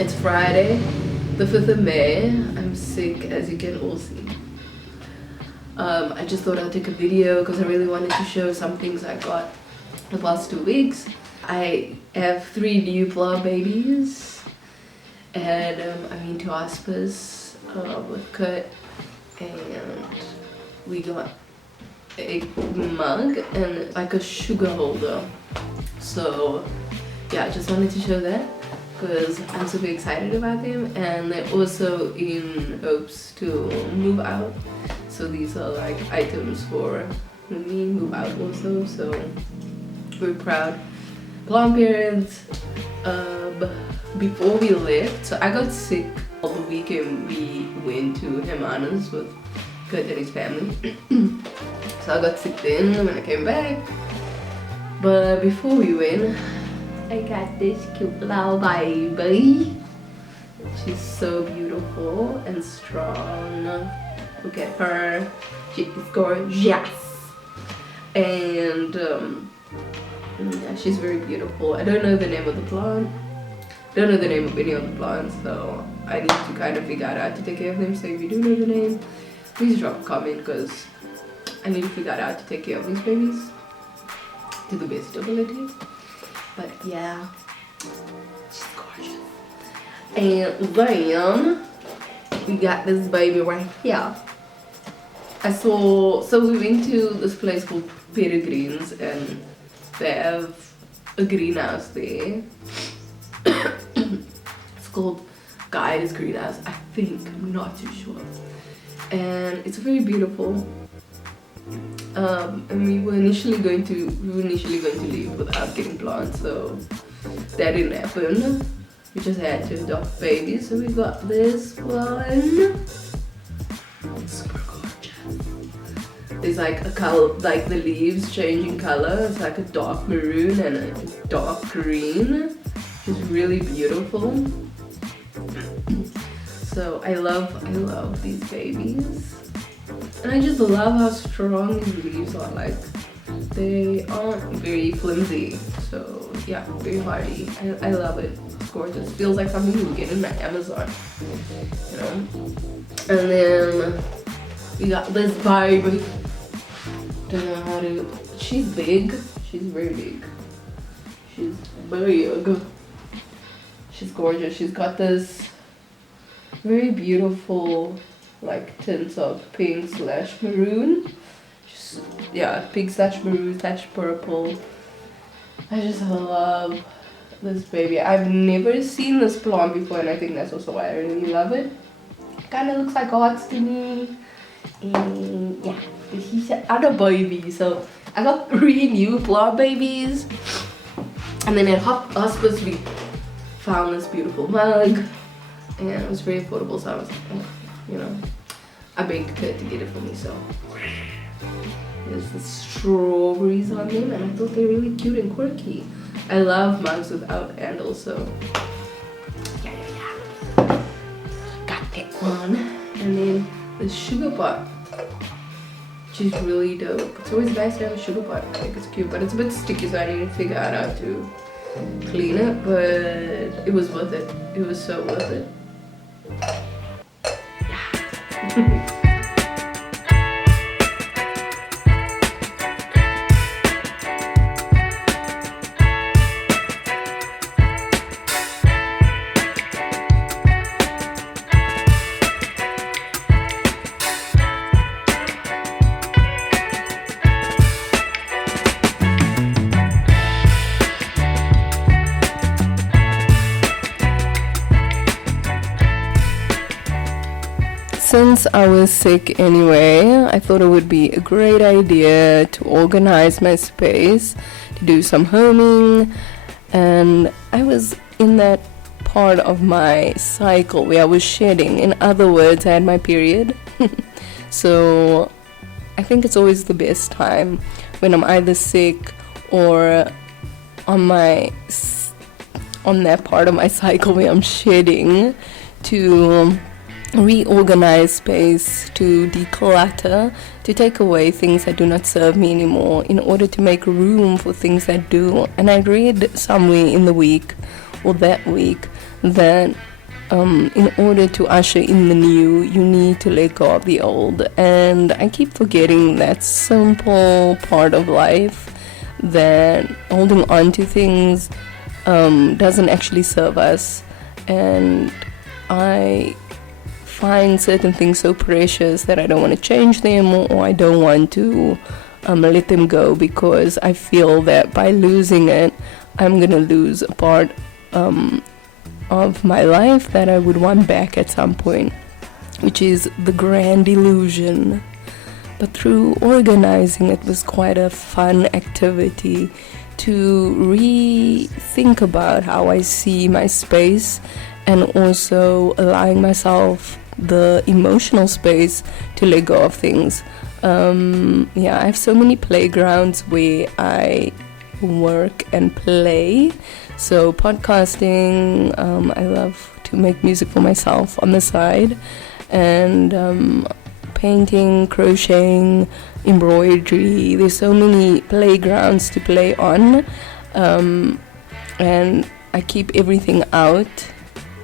It's Friday, the 5th of May. I'm sick, as you can all see. I just thought I'd take a video because I really wanted to show some things I got the past 2 weeks. I have 3 new vlog babies, and I'm into hospice with Kurt, and we got a mug and like a sugar holder. So yeah, I just wanted to show that because I'm super excited about them, and they're also in hopes to move out. So these are like items for me move out also. So we're proud grandparents. Before we left, so I got sick all the weekend. We went to Hermanus with Kurt and his family. So I got sick then when I came back. But before we went, I got this cute little baby. She's so beautiful and strong. Look at her. She is gorgeous. And yeah, she's very beautiful. I don't know the name of the plant. Don't know the name of any of the plants, so I need to kind of figure out how to take care of them. So if you do know the name, please drop a comment because I need to figure out how to take care of these babies to the best ability. But yeah, she's gorgeous. And then we got this baby right here. So we went to this place called Peregrine's, and they have a greenhouse there. It's called Guide's Greenhouse, I think. I'm not too sure. And it's very beautiful. And we were initially going to leave without getting plants, so that didn't happen. We just had to adopt babies, so we got this one. It's super gorgeous. There's like a color, like the leaves changing color. It's like a dark maroon and a dark green. It's really beautiful. So I love these babies. And I just love how strong these leaves are. Like, they aren't very flimsy. So yeah, very hardy. I love it. It's gorgeous. Feels like something you would get in the Amazon, you know. And then we got this baby. Don't know how to. She's big. She's very big. She's big. She's gorgeous. She's got this very beautiful like tints of pink / maroon. Just, yeah, pink / maroon / purple. I just love this baby. I've never seen this plant before, and I think that's also why I really love it. Kind of looks like hearts to me. And yeah, he's another baby. So I got 3 new plant babies, and then at hospice we found this beautiful mug, and it was very affordable. So I was like, oh, you know, I begged Kurt to get it for me. So there's the strawberries on them, and I thought they're really cute and quirky. I love mugs without handles, so yeah. Got that one. And then the sugar pot. She's really dope. It's always nice to have a sugar pot. I think it's cute, but it's a bit sticky, so I need to figure out how to clean it. But it was worth it. It was so worth it. Yeah. Since I was sick anyway, I thought it would be a great idea to organize my space, to do some homing, and I was in that part of my cycle where I was shedding. In other words, I had my period. So I think it's always the best time when I'm either sick or on that part of my cycle where I'm shedding, to reorganize space, to declutter, to take away things that do not serve me anymore in order to make room for things that do. And I read somewhere in the week or that week that in order to usher in the new, you need to let go of the old. And I keep forgetting that simple part of life, that holding on to things doesn't actually serve us. And I find certain things so precious that I don't want to change them, or I don't want to let them go, because I feel that by losing it, I'm going to lose a part of my life that I would want back at some point, which is the grand illusion. But through organizing, it was quite a fun activity to rethink about how I see my space, and also allowing myself the emotional space to let go of things. I have so many playgrounds where I work and play. So podcasting, I love to make music for myself on the side, and painting, crocheting, embroidery. There's so many playgrounds to play on, and I keep everything out,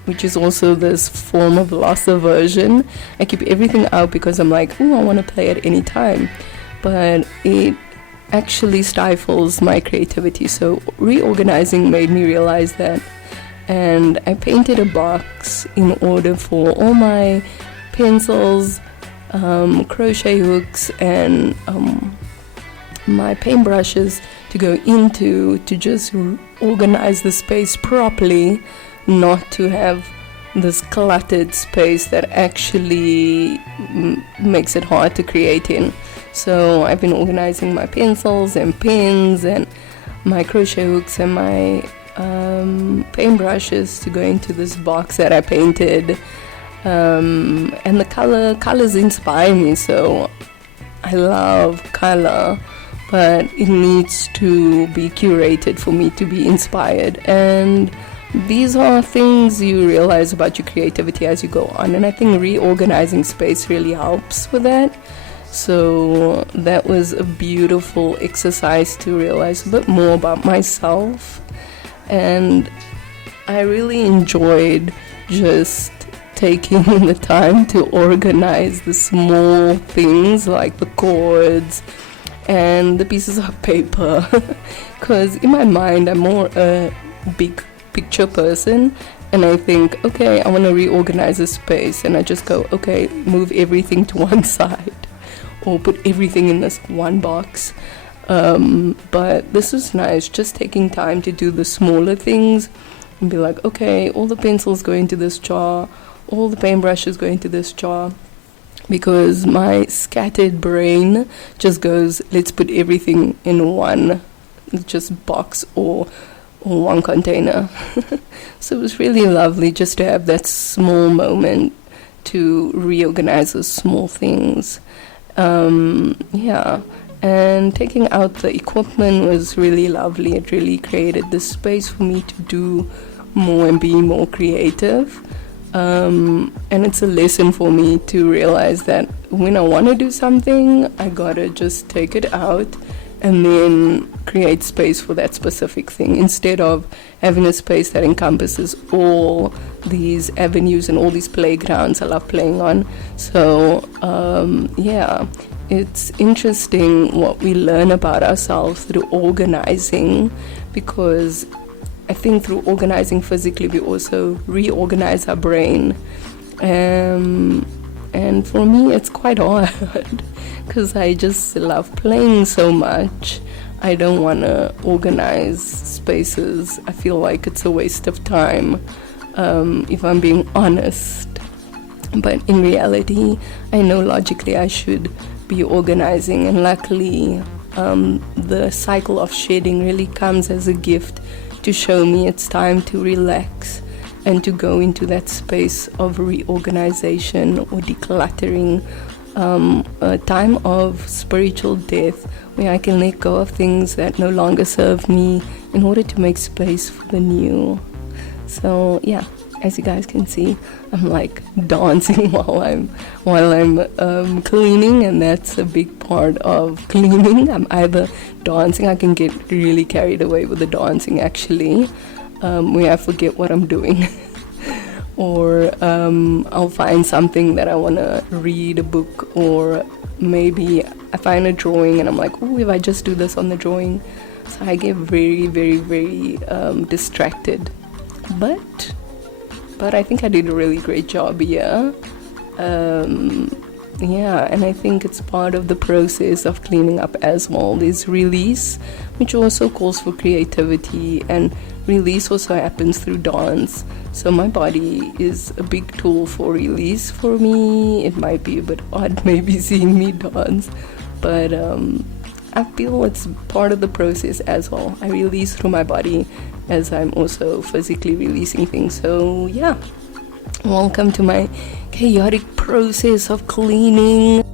which is also this form of loss aversion. I keep everything out because I'm like, I want to play at any time, but it actually stifles my creativity. So reorganizing made me realize that, and I painted a box in order for all my pencils, crochet hooks, and my paintbrushes to go into, to just organize the space properly, not to have this cluttered space that actually makes it hard to create in. So I've been organizing my pencils and pens and my crochet hooks and my paintbrushes to go into this box that I painted, and the colors inspire me. So I love color, but it needs to be curated for me to be inspired. And these are things you realize about your creativity as you go on, and I think reorganizing space really helps with that. So that was a beautiful exercise to realize a bit more about myself, and I really enjoyed just taking the time to organize the small things like the cords and the pieces of paper, because in my mind I'm more a big picture person, and I think, okay, I want to reorganize the space, and I just go, okay, move everything to one side or put everything in this one box. But this was nice, just taking time to do the smaller things and be like, okay, all the pencils go into this jar, all the paintbrushes go into this jar, because my scattered brain just goes, let's put everything in one just box or one container. So it was really lovely just to have that small moment to reorganize those small things. And taking out the equipment was really lovely. It really created the space for me to do more and be more creative. And it's a lesson for me to realize that when I want to do something, I gotta just take it out and then create space for that specific thing, instead of having a space that encompasses all these avenues and all these playgrounds I love playing on. So it's interesting what we learn about ourselves through organizing, because I think through organizing physically we also reorganize our brain, and for me it's quite hard because I just love playing so much. I don't want to organize spaces. I feel like it's a waste of time, if I'm being honest. But in reality, I know logically I should be organizing, and luckily the cycle of shedding really comes as a gift to show me it's time to relax and to go into that space of reorganization or decluttering, a time of spiritual death where I can let go of things that no longer serve me in order to make space for the new. So yeah, as you guys can see, I'm like dancing while I'm cleaning, and that's a big part of cleaning. I'm either dancing, I can get really carried away with the dancing actually, where I forget what I'm doing. or I'll find something that I want to read, a book, or maybe I find a drawing and I'm like, oh, if I just do this on the drawing. So I get very, very, very distracted. But I think I did a really great job here. Yeah, and I think it's part of the process of cleaning up as well. There's release, which also calls for creativity, and release also happens through dance. So my body is a big tool for release for me. It might be a bit odd maybe seeing me dance, but I feel it's part of the process as well. I release through my body as I'm also physically releasing things. So yeah, welcome to my chaotic process of cleaning.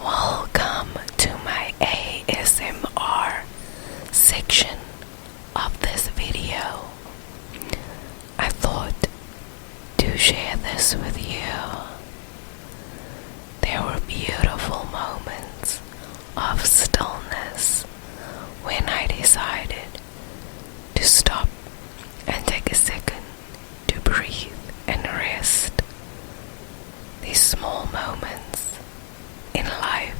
Welcome to my ASMR section of this video. I thought to share this with you. There were beautiful moments of stillness when I decided to stop and take a second to breathe and rest. These small moments in life,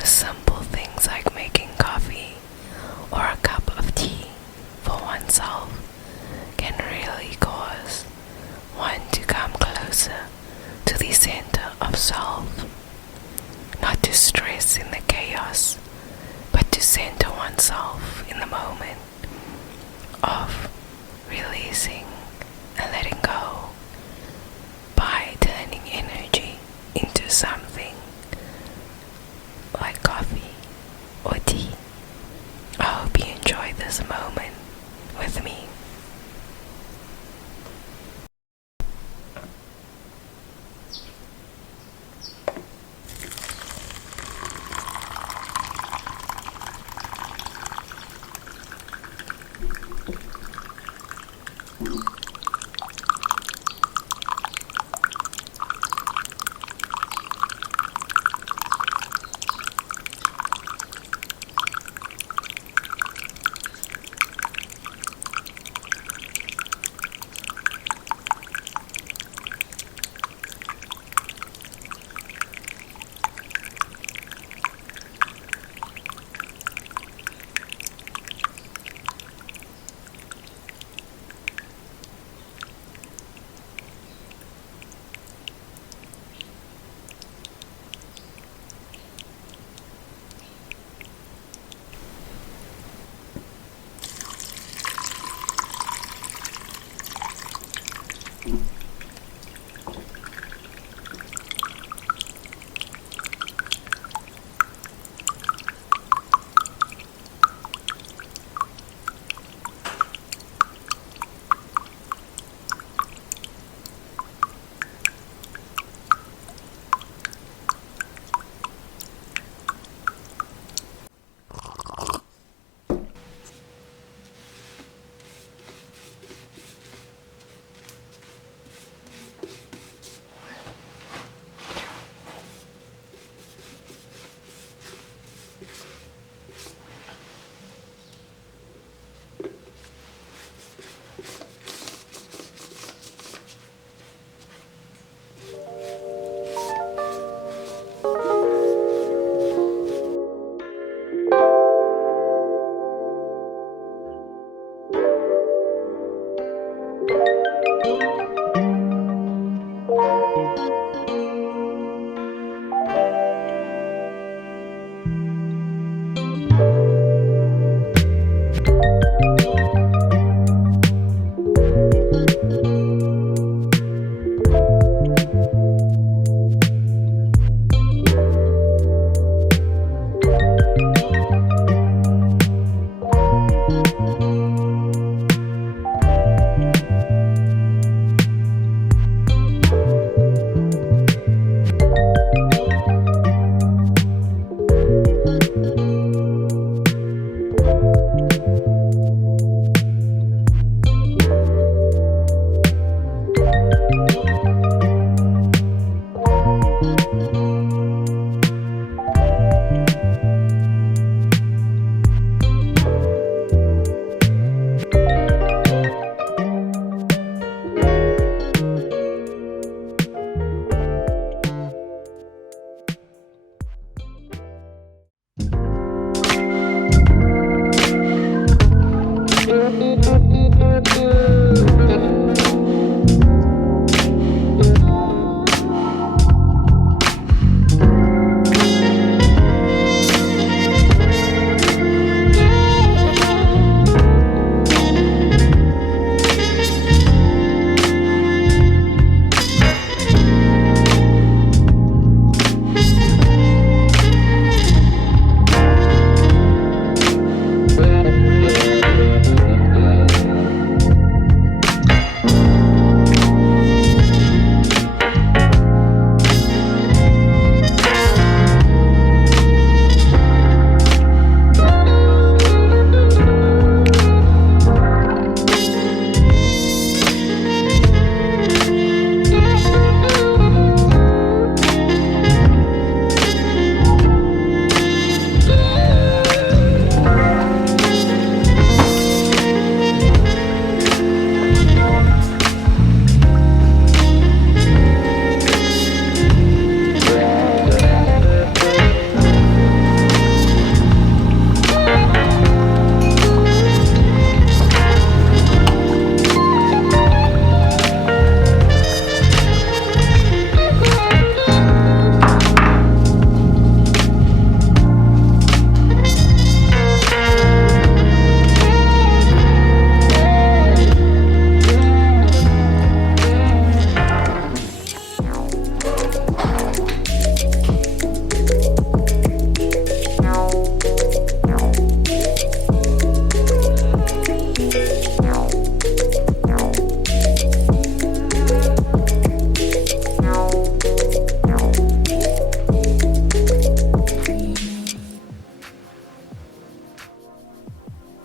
the simple things like making coffee or a cup of tea for oneself, can really cause one to come closer to the center of self. Not to stress in the chaos, but to center oneself in the moment of releasing and letting go by turning energy into something like coffee or tea. I hope you enjoy this moment with me.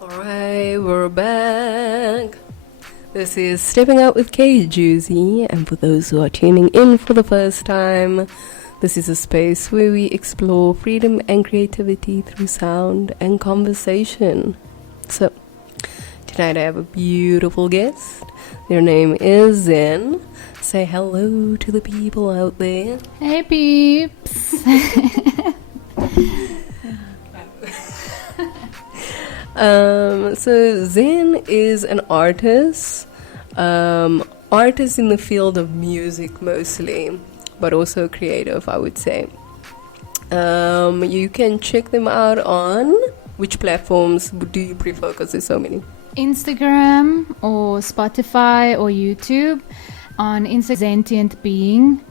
Alright, we're back. This is Stepping Out with Kay Juicy, and for those who are tuning in for the first time, this is a space where we explore freedom and creativity through sound and conversation. So, tonight I have a beautiful guest. Their name is Zen. Say hello to the people out there. Hey peeps! So Zen is an artist in the field of music mostly, but also creative, I would say. You can check them out on which platforms do you prefer, because there's so many? Instagram or Spotify or YouTube. On Instagram, Sentient Being,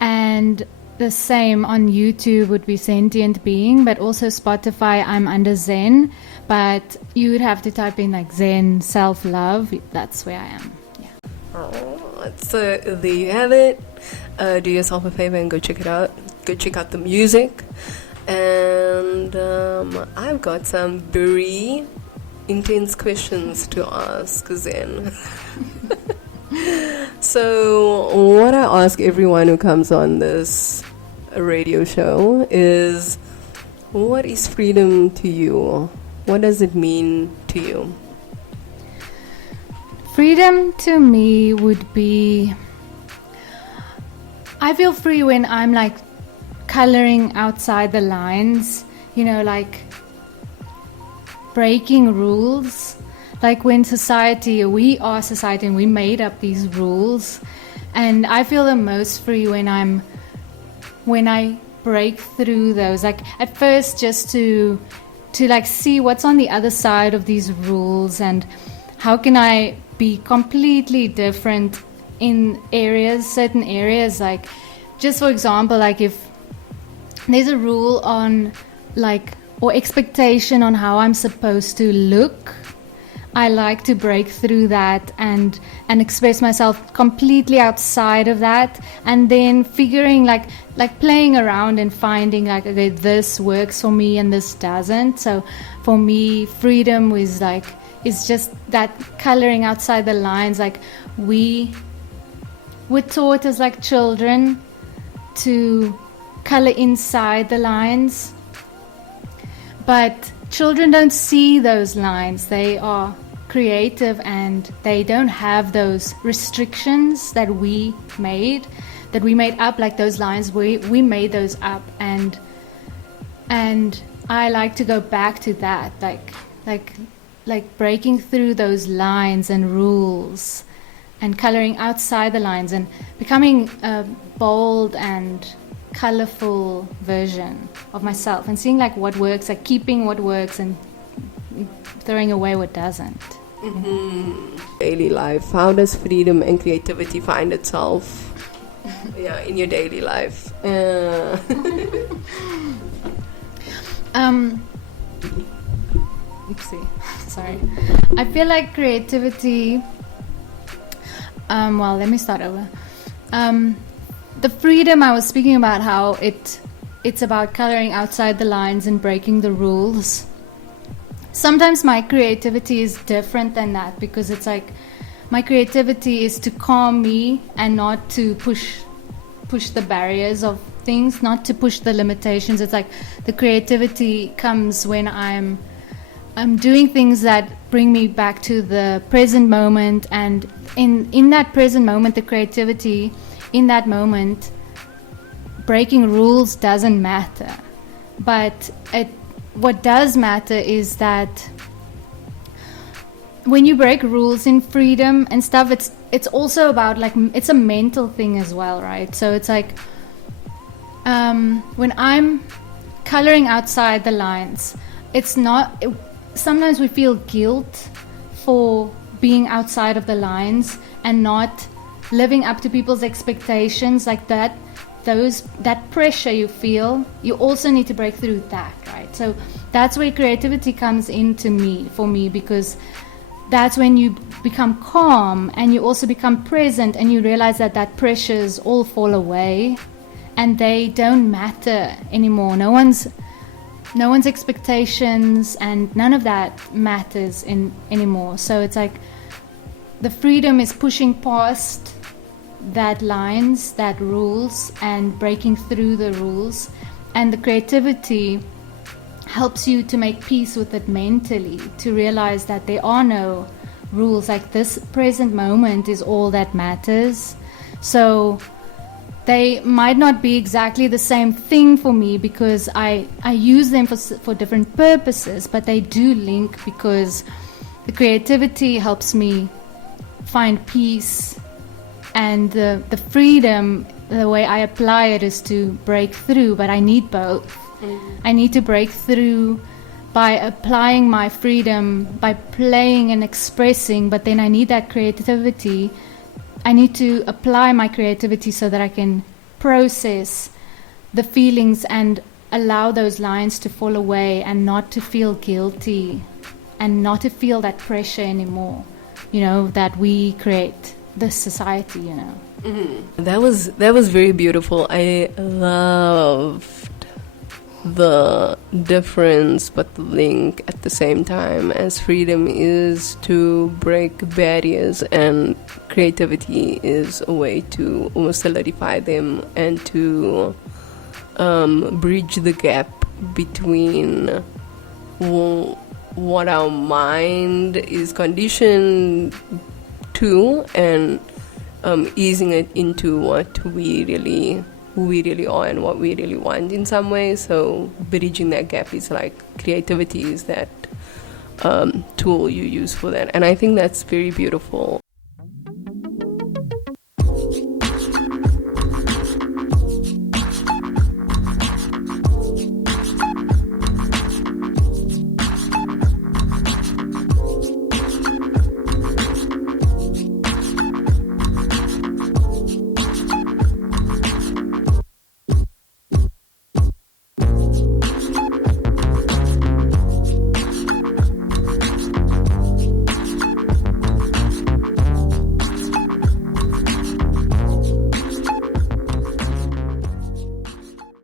and the same on YouTube would be Sentient Being, but also Spotify I'm under Zen, but you would have to type in like Zen Self-Love. That's where I am. Yeah. Oh, so there you have it. Do yourself a favor and go check it out. Go check out the music. And I've got some very intense questions to ask Zen. So what I ask everyone who comes on this radio show is, what is freedom to you? What does it mean to you? Freedom to me would be, I feel free when I'm like coloring outside the lines, you know, like breaking rules. Like when we are society and we made up these rules, and I feel the most free when I break through those. Like at first, just to like see what's on the other side of these rules, and how can I be completely different in certain areas. Like just for example, like if there's a rule on like, or expectation on how I'm supposed to look, I like to break through that and express myself completely outside of that, and then figuring like playing around and finding like, okay, this works for me and this doesn't. So for me, freedom is just that coloring outside the lines. Like we were taught as like children to color inside the lines, but children don't see those lines. They are creative and they don't have those restrictions that we made up, like those lines. We made those up, and I like to go back to that, like breaking through those lines and rules and coloring outside the lines and becoming a bold and colorful version of myself, and seeing like what works, like keeping what works and throwing away what doesn't. Mm-hmm. Daily life, how does freedom and creativity find itself in your daily life? Oopsie, sorry. I feel like creativity, well, let me start over. The freedom I was speaking about, how it's about coloring outside the lines and breaking the rules. Sometimes my creativity is different than that, because it's like my creativity is to calm me and not to push the barriers of things, not to push the limitations. It's like the creativity comes when I'm doing things that bring me back to the present moment, and in that present moment, the creativity in that moment, breaking rules doesn't matter. But what does matter is that when you break rules in freedom and stuff, it's also about like, it's a mental thing as well, right? So it's like when I'm coloring outside the lines, sometimes we feel guilt for being outside of the lines and not living up to people's expectations, like that pressure you feel, you also need to break through that, right? So that's where creativity comes for me, because that's when you become calm and you also become present, and you realize that pressures all fall away and they don't matter anymore. No one's no one's expectations, and none of that matters anymore. So it's like the freedom is pushing past that lines, that rules, and breaking through the rules. And the creativity helps you to make peace with it mentally, to realize that there are no rules. Like, this present moment is all that matters. So they might not be exactly the same thing for me, because I use them for different purposes, but they do link, because the creativity helps me find peace, and the freedom, the way I apply it is to break through, but I need both. I need to break through by applying my freedom, by playing and expressing, but then I need that creativity. I need to apply my creativity so that I can process the feelings and allow those lines to fall away, and not to feel guilty, and not to feel that pressure anymore, that we create this society, That was very beautiful. I loved the difference, but the link at the same time, as freedom is to break barriers and creativity is a way to almost solidify them, and to bridge the gap between what our mind is conditioned to, and easing it into what we really are and what we really want in some way. So bridging that gap is like, creativity is that tool you use for that, and I think that's very beautiful.